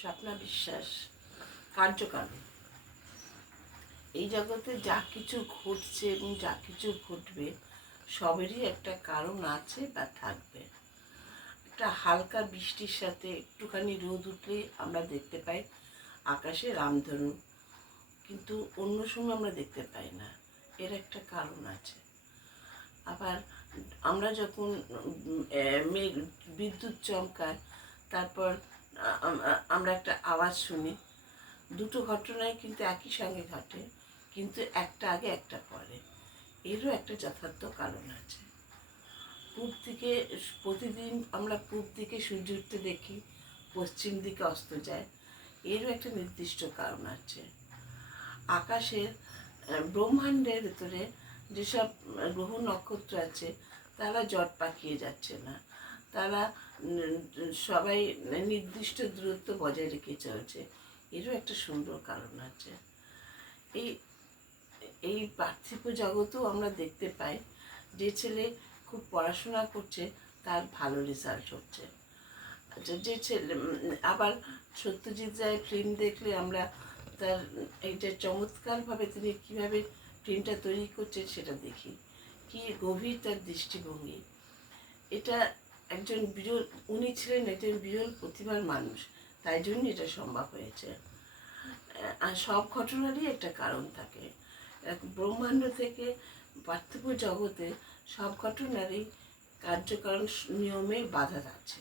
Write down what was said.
স্বপ্না বিশ্বাস। কার্যকারণ। এই জগতে যা কিছু ঘটছে এবং যা কিছু ঘটবে সবেরই একটা কারণ আছে বা থাকবে। একটা হালকা বৃষ্টির সাথে একটুখানি রোদ উঠলে আমরা দেখতে পাই আকাশে রামধনু, কিন্তু অন্য সময় আমরা দেখতে পাই না। এর একটা কারণ আছে। আবার আমরা যখন মেঘ বিদ্যুৎ চমকায়, তারপর আমরা একটা আওয়াজ শুনি, দুটো ঘটনাই কিন্তু একই সঙ্গে ঘটে, কিন্তু একটা আগে একটা পরে। এরও একটা যথার্থ কারণ আছে। পূব দিকে প্রতিদিন আমরা পূব দিকে সূর্য উঠতে দেখি, পশ্চিম দিকে অস্ত যায়, এরও একটা নির্দিষ্ট কারণ আছে। আকাশের ব্রহ্মাণ্ডের ভেতরে যেসব গ্রহ নক্ষত্র আছে তারা জট পাকিয়ে যাচ্ছে না, তারা সবাই নির্দিষ্ট দূরত্ব বজায় রেখে চলছে। এরও একটা সুন্দর কারণ আছে। এই এই পার্থিব জগতেও আমরা দেখতে পাই যে ছেলে খুব পড়াশোনা করছে তার ভালো রেজাল্ট হচ্ছে। যে ছেলে আবার সত্যজিৎ রায়ের ফিল্ম দেখলে আমরা তার এইটা চমৎকারভাবে তিনি কীভাবে ফিল্মটা তৈরি করছেন সেটা দেখি, কি গভীর তার দৃষ্টিভঙ্গি। এটা একজন বিরল, উনি ছিলেন একজন বিরল প্রতিভার মানুষ, তাই জন্য এটা সম্ভব হয়েছে। আর সব ঘটনারই একটা কারণ থাকে। ব্রহ্মাণ্ড থেকে পার্থিব জগতে সব ঘটনারই কার্যকারণ নিয়মে বাধা আছে।